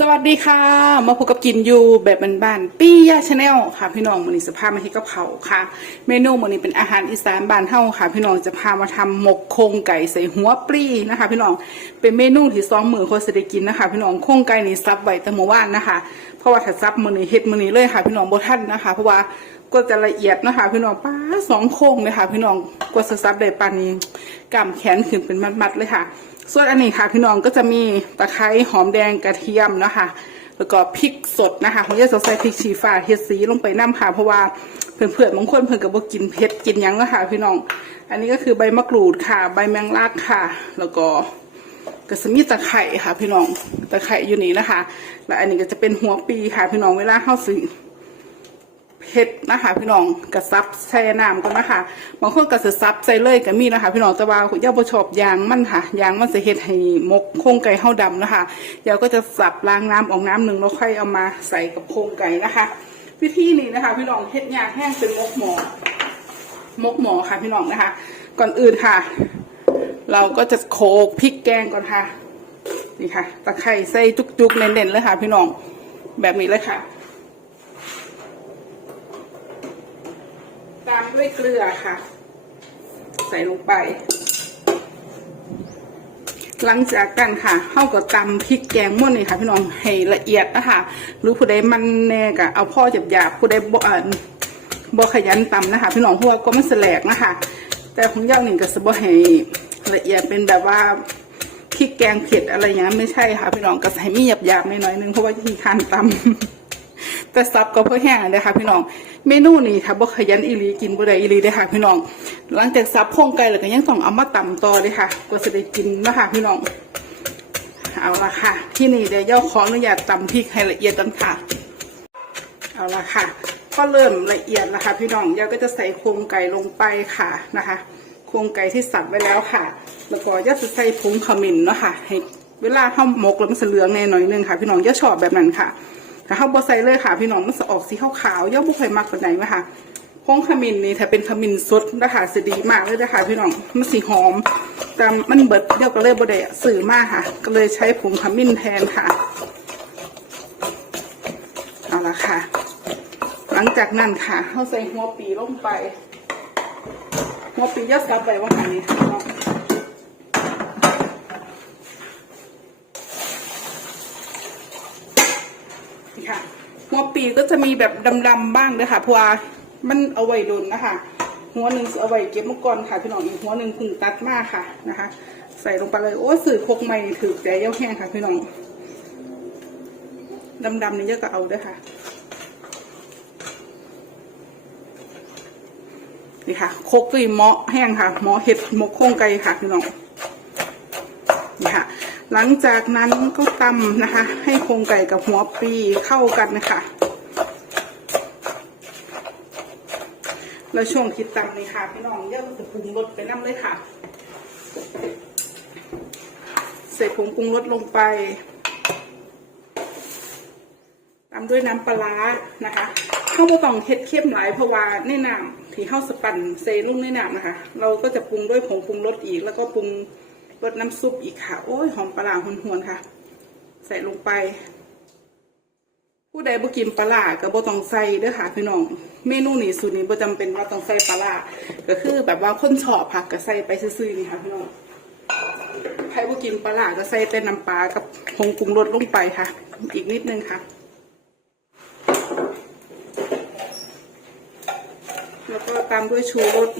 สวัสดีค่ะ มาพบกับกินยูแบบบ้านๆปี้ยาชาแนลค่ะ พี่น้องมันนี้สภาพมาที่กับเขาค่ะ เมนูมันนี้เป็นอาหารอีสานบ้านเฮาค่ะ พี่น้องจะพามาทำหมกโครงไก่ใส่หัวปลีนะคะ พี่น้องเป็นเมนูที่ซ้อมมือคนจะได้กินนะคะ พี่น้องโครงไก่นี่ซับไว้แต่เมื่อวานนะคะ เพราะว่าถ้าซับมือนี้เฮ็ดมือนี้เลยค่ะ พี่น้องบ่ทันนะคะ เพราะว่าก็จะละเอียดนะคะ พี่น้องป้าสองโครงเลยค่ะ พี่น้องกว่าจะซับได้ปานนี้กำแขนขึ้นเป็นมัดๆเลยค่ะ ส่วนอันนี้ค่ะพี่น้องก็จะมีตะไคร้หอมแดงกระเทียมนะคะแล้วก็พริกสดนะคะของยายสดใส่พริกชี้ฟ้าเฮ็ดสีลงไปน้ำค่ะ เพราะว่าเพื่อนๆบางคนเพิ่นก็บ่กินเผ็ดกินยังนะคะพี่น้อง อันนี้ก็คือใบมะกรูดค่ะ ใบแมงลักค่ะ แล้วก็กระสมีตะไคร่ค่ะ พี่น้องตะไคร่อยู่นี่นะคะ และอันนี้ก็จะเป็นหัวปีค่ะ พี่น้องเวลาเข้าซื้อ เห็ดนะคะ พี่น้องกระซับใส่น้ำก่อนนะคะบางคนก็จะซับใส่เลยก็มีนะคะ พี่น้องแต่ว่าย่าบ่ชอบยางมันค่ะยางมันจะเห็ดให้มกโครงไก่เฮาดำนะคะยาก็จะสับล้างน้ำออกน้ำหนึ่งแล้วค่อยเอามาใส่กับโครงไก่นะคะ วิธีนี้นะคะ พี่น้องเห็ดยางแห้งเป็นมกหมอมกหมอค่ะพี่น้องนะคะ ก่อนอื่นค่ะ เราก็จะโขกพริกแกงก่อนค่ะนี่ค่ะตะไคร้ใส่จุกๆเน้นๆเลยค่ะ พี่น้องแบบนี้เลยค่ะ ตามด้วยเกลือค่ะ ใส่ลงไป หลังจากกันค่ะเข้ากับตำพริกแกงม่วนนี่ค่ะ พี่น้องให้ละเอียดนะคะหรือผู้ใดมันแน่กะเอาพ่อหยาบๆผู้ใดบ่อ่านบ่ขยันตำนะคะ พี่น้องเพราะว่าก็มันแสลกนะคะ แต่ของย่างหนึ่งก็สบ่ให้ละเอียดเป็นแบบว่าพริกแกงเผ็ดอะไรอย่างนั้ไม่ใช่ค่ะ พี่น้องก็ใส่มีหยาบๆหน่อยๆนึงเพราะว่าที่ทานตำ แต่ซับก็เพื่อแห้งเลยค่ะพี่น้อง เมนูนี้ค่ะบ่ขยันอีหลีกินบ่ได้อีหลีเลยค่ะพี่น้อง หลังจากซับโครงไก่แล้วก็ยังต้องเอามาตำต่อเลยค่ะก็จะได้กินนะคะพี่น้อง เอาละค่ะ ที่นี่เดี๋ยวย่อขออนุญาตตำพริกให้ละเอียดกันค่ะ เอาละค่ะ ก็เริ่มละเอียดนะคะพี่น้องย่าก็จะใส่โครงไก่ลงไปค่ะนะคะโครงไก่ที่สับไว้แล้วค่ะ แล้วก็ย่าจะใส่ผงขมิ้นเนาะค่ะให้เวลาเข้าหมกแล้วมันจะเหลืองแน่หน่อยนึงค่ะ พี่น้องย่าชอบแบบนั้นค่ะ ถ้าเขาบอใส่เลยค่ะ พี่น้องมันจะออกสีขาวๆย่าบุเคยมักแบบไหนไหมคะพงขมิ้นนี่ถ้าเป็นขมิ้นสดนะคะจะดีมากเลยนะคะพี่น้องมันสีหอม แต่มันเบิดเดียวก็เลยบไดสื่อมากค่ะ ก็เลยใช้ผงขมิ้นแทนค่ะเอาละค่ะ หลังจากนั้นค่ะเขาใส่หัวปีลงไปหัวปียัดซับไปว่าหันนี้ค่ะพี่น้องนี่ค่ะ หัว ปีก็จะมีแบบดำๆบ้างเลยค่ะเพราะว่ามันเอาไว้โดนนะคะ หัวหนึ่งเอาไว้เก็บมื่อก่อนค่ะพี่น้องอีกหัวหนึ่งพึ่งตัดมากค่ะนะคะ ใส่ลงไปเลยโอ้สื่อพกไม่ถือแต่เย้าแห้งค่ะพี่น้องดำๆนี่เยอะก็เอาด้วยค่ะนี่ค่ะโคกตุยเมาะแห้งค่ะเมาะเห็ดหมกโค้งไก่ค่ะพี่น้องนี่ค่ะ หลังจากนั้นก็ตำนะคะ ให้โครงไก่กับหัวปีเข้ากันนะคะ แล้วช่วงที่ตำนี่ค่ะพี่น้องเยอะจะปรุงรสไปน้ำเลยค่ะ ใส่ผงปรุงรสลงไปตามด้วยน้ำปลานะคะข้าวต้องเฮ็ดเข้มหลายเพราะว่าในน้ำที่ข้าวสปั่นเซรุ่มในน้ำนะคะ เราก็จะปรุงด้วยผงปรุงรสอีก แล้วก็ปรุงรสน้ำซุปอีกค่ะ โอ้ยหอมปลาร้าหวนๆค่ะ ใส่ลงไป ผู้ใดบ่กินปลาร้าก็บ่ต้องใส่เด้อค่ะพี่น้อง เมนูนี้สูตรนี้บ่จำเป็นว่าต้องใส่ปลาร้าก็คือแบบว่าคนชอบค่ะก็ใส่ไปซื่อๆนี่ค่ะพี่น้องใครบ่กินปลาร้าก็ใส่แต่น้ำปลากับผงปรุงรสลงไปค่ะ อีกนิดนึงค่ะ แล้วก็ตามด้วยชูรส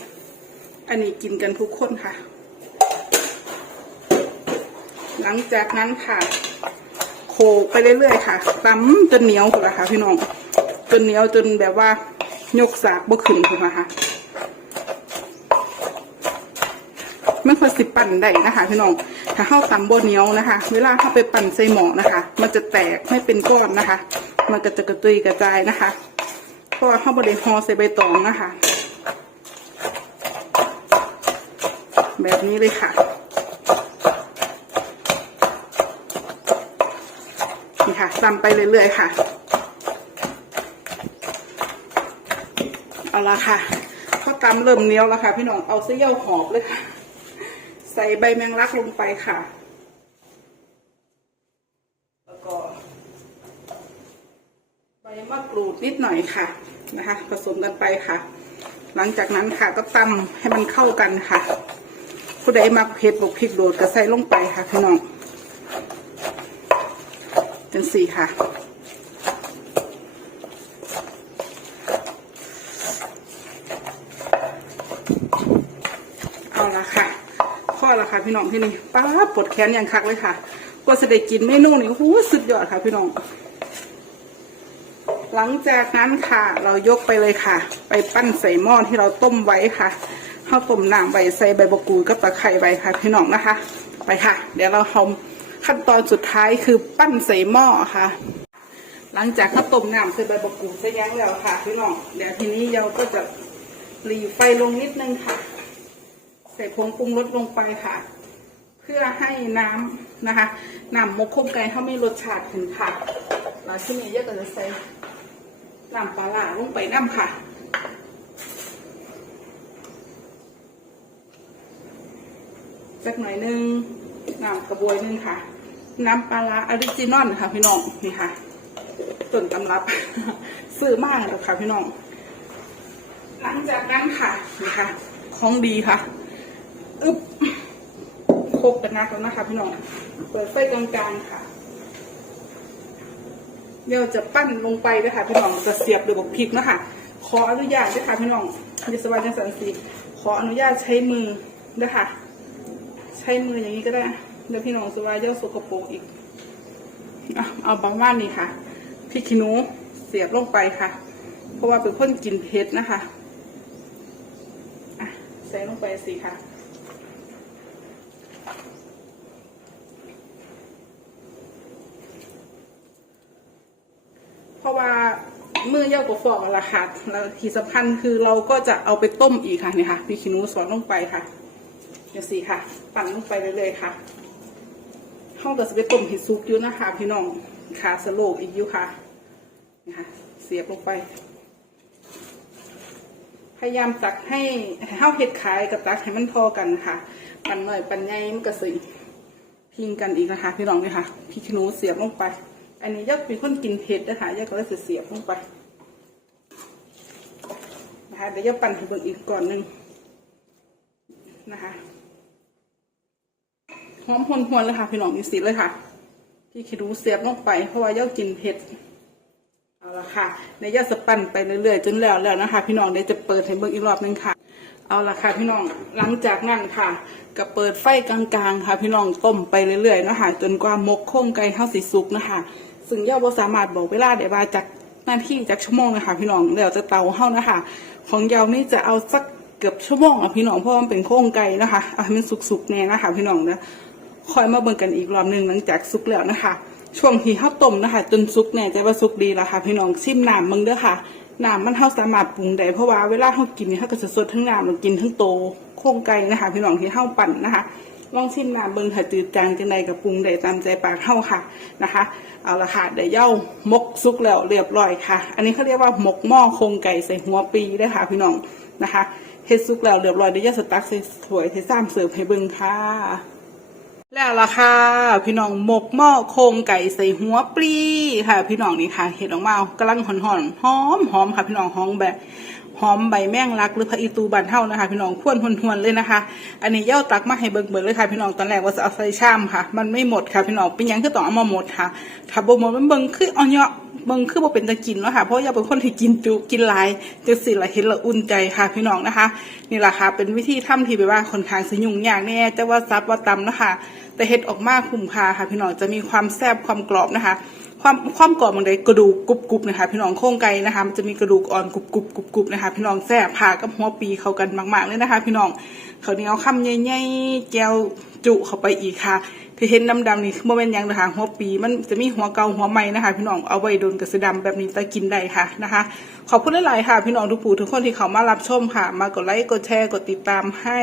อันนี้กินกันทุกคนค่ะ หลังจากนั้นค่ะ โขกไปเรื่อยๆค่ะตำจนเหนียวคุณละค่ะ พี่น้องจนเหนียวจนแบบว่ายกสากบ่ขึ้นคุณละค่ะไม่ค่อยสิปั่นได้นะคะพี่น้อง ถ้าเข้าตำบ่เหนียวนะคะ เวลาเข้าไปปั่นใส่หมอนะคะ มันจะแตกไม่เป็นก้อนนะคะ มันก็จะกระตุยกระจายนะคะเพราะว่าเข้าบริหอใส่ใบตองนะคะ แบบนี้เลยค่ะ นี่ค่ะ ตำไปเรื่อยๆค่ะ เอาละค่ะข้าวตำเริ่มเนี้ยวแล้วค่ะ พี่น้องเอาเส้ย่าหอบเลยค่ะ ใส่ใบแมงลักลงไปค่ะ แล้วก็ใบมะกรูดนิดหน่อยค่ะนะคะ ผสมกันไปค่ะ หลังจากนั้นค่ะก็ตำให้มันเข้ากันค่ะผู้ใดมักเผ็ดบกพริกโดดก็ใส่ลงไปค่ะพี่น้อง จังสี่ค่ะ เอาละค่ะข้อละค่ะพี่น้องที่นี่ป้าปวดแขนอย่างคักเลยค่ะก็จะได้กินเมนูนี้หูสุดยอดค่ะพี่น้อง หลังจากนั้นค่ะ เรายกไปเลยค่ะ ไปปั้นใส่หม้อที่เราต้มไว้ค่ะข้าวต้มน้ำใบใส่ใบมะกรูดกับตะไคร้ใบค่ะ พี่น้องนะคะ ไปค่ะ เดี๋ยวเราทำ ขั้นตอนสุดท้ายคือปั้นใส่หม้อค่ะ หลังจากข้าวต้มน้ำใส่ใบมะกรูดใส่ยั้งแล้วค่ะพี่น้องเดี๋ยวทีนี้เราก็จะรีไฟลงนิดนึงค่ะ ใส่ผงปรุงรสลงไปค่ะ เพื่อให้น้ำนะคะน้ำมกคมไก่เขาไม่รสชาติถึงค่ะหลังที่นี้เยอะก็จะใส่น้ำปลาร้าลงไปน้ำค่ะสักหน่อยนึง น้ำกระบวยนึงค่ะ น้ำปลาออริจินอลค่ะพี่น้องนี่ค่ะต้นตำรับซื้อมากเลยค่ะพี่น้อง หลังจากนั้นค่ะนี่ค่ะของดีค่ะอึ๊บโคกกันนักแล้วนะคะพี่น้องเปิดไฟกลางๆค่ะเดี๋ยวจะปั้นลงไปนะคะพี่น้องจะเสียบด้วยบกพริกนะคะขออนุญาตด้วยค่ะพี่น้องยิสวรรณสันสีขออนุญาตใช้มือนะคะใช้มืออย่างนี้ก็ได้ เดี๋ยวพี่น้องสวายเจ้าสกปรกอีก เอาบางว่านนี่ค่ะพริกขี้หนูเสียบลงไปค่ะ เพราะว่าเป็นคนกินเผ็ดนะคะใส่ลงไปสิค่ะเพราะว่ามือเย่ากว่าฟองมันละค่ะแล้วที่สำคัญคือเราก็จะเอาไปต้มอีกค่ะนี่ค่ะพี่ขี้หนูสอนลงไปค่ะเดี๋ยวสิค่ะ ปั่นลงไปเรื่อยๆค่ะ ห้องก็จะไปต้มให้ซุปอยู่นะคะพี่น้องขาสโลกอีกอยู่ค่ะนะคะเสียบลงไป พยายามตักให้ห้ข้าวเห็ดขายกับตักให้มันพอกันค่ะ ปันหน่อยปันใหญ่มันก็สิพิงกันอีกนะคะ พี่น้องเนี่ยค่ะพี่ขนูเสียบลงไป อันนี้ยักเป็นคนกินเผ็ดนะคะยักก็เลยเสียบลงไปนะคะเดี๋ยวยักปั่นให้เบิ่งอีกก่อนหนึ่งนะคะ หอมหวนๆเลยค่ะ พี่น้องนี่สิเลยค่ะพี่ขนูเสียบลงไป เพราะว่ายักกินเผ็ดเอาละค่ะในยาสปั่นไปเรื่อยๆจนแล้วแล้วนะคะ พี่น้องเดี๋ยวจะเปิดให้เบิ่งอีกรอบหนึงค่ะ เอาละค่ะ พี่น้องหลังจากนั้นค่ะก็เปิดไฟกลางๆ ค่ะ พี่น้องต้มไปเรื่อยๆนะคะจนกว่ามกโค้งไก่เข้าสีสุกนะคะซึ่งย่าบ่สามารถบอกเวลาได้ว่าจากหน้าที่จากชั่วโมงนะคะ พี่น้องเดี๋ยวจะเตาเข้านะคะ ของยาวนี่จะเอาสักเกือบชั่วโมงอะพี่น้องเพราะว่ามันเป็นโค้งไก่นะคะเอาให้มันสุกๆแน่นะคะ พี่น้องนะ คอยมาเบิ่งกันอีกรอบหนึ่งหลังจากสุกแล้วนะคะ ช่วงที่ข้าวต้มนะคะ จนสุกแน่ใจว่าสุกดีแล้วค่ะ พี่น้องชิมน้ำมึงเด้อค่ะน้ำมันเท่าสามารถปรุงได้เพราะว่าเวลาเขากินเนี่ยเขาก็จะสดทั้งน้ำแล้วกินทั้งโตโค้งไก่นะคะ พี่น้องที่ข้าปั่นนะคะลองชิมน้ำเบิ่งถ้าจืดจางจังใดกับปรุงได้ตามใจปากเข้าค่ะนะคะ เอาละค่ะเดี๋ยวเย่ามกซุกแล้วเรียบร้อยค่ะ อันนี้เขาเรียกว่าหมกหม้อโครงไก่ใส่หัวปีได้ค่ะ พี่น้องนะคะเฮ็ดซุกแล้วเรียบร้อยเดี๋ยวย่าสตักใส่ถ้วยใส่ซ้ำเสิร์ฟให้เบิ่งค่ะ แล้วล่ะค่ะ พี่น้องหมกหม้อโครงไก่ใส่หัวปลีค่ะ พี่น้องนี่ค่ะเห็ดออกมากำลังหอนหอนหอมหอมค่ะ พี่น้องหอมแบบหอมใบแมงลักหรือพระอีตูบานเท่านะคะ พี่น้องพ่วนหวนๆเลยนะคะ อันนี้เย่าตักมาให้เบิ่งเบิ่งเลยค่ะ พี่น้องตอนแรกว่าจะเอาใส่ชามค่ะ มันไม่หมดค่ะ พี่น้องเป็นยังคือต้องเอามาหมดค่ะถ้าบ่หมดมันเบิ่งคือเอาเนาะเบิ่งคือบ่เป็นตะกินเนาะค่ะเพราะอย่าเป็นคนที่กินจุกินหลายจังสิละเห็นละอุ่นใจค่ะ พี่น้องนะคะ นี่แหละค่ะเป็นวิธีทำที่แบบว่าค่อนข้างสิยุ่งยากแน่แต่ว่าซับว่าตำนะคะ แต่เห็ดออกมาคุ้มค่าค่ะพี่น้องจะมีความแซ่บความกรอบนะคะ ความความกรอบมันเลยกระดูกกรุบกรุบนะคะ พี่น้องโครงไก่นะคะ มันจะมีกระดูกอ่อนกรุบกรุบกรุบกรุบนะคะ พี่น้องแซ่บผ่ากับหัวปีเข้ากันมากๆเลยนะคะ พี่น้องเขาเนียวคำใหญ่ๆแก้วจุเข้าไปอีกค่ะที่เห็นดำๆนี่คือโมเมนยังนะคะหัวปีมันจะมีหัวเกาหัวใหม่นะคะ พี่น้องเอาไว้โดนกระสือดำแบบนี้ตะกินได้ค่ะนะคะ ขอบคุณหลายๆค่ะ พี่น้องทุกผู้ทุกคนที่เขามารับชมค่ะ มากดไลค์กดแชร์กดติดตามให้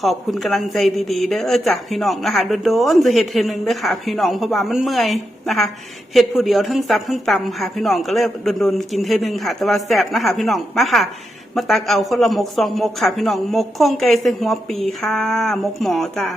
ขอบคุณกำลังใจดีๆ เด้อจากพี่น้องนะคะโดนๆจะเฮ็ดเทนึงเด้อค่ะ พี่น้องเพราะว่ามันเมื่อยนะคะเฮ็ดผู้เดียวทั้งซับทั้งตำค่ะ พี่น้องก็เลยโดนๆกินเทนึงค่ะ แต่ว่าแซ่บนะคะ พี่น้องมาค่ะ มาตักเอาคนละมกซองมกค่ะ พี่น้องมกโค้งไก่ใส่หัวปีค่ะ มกหมอจ้า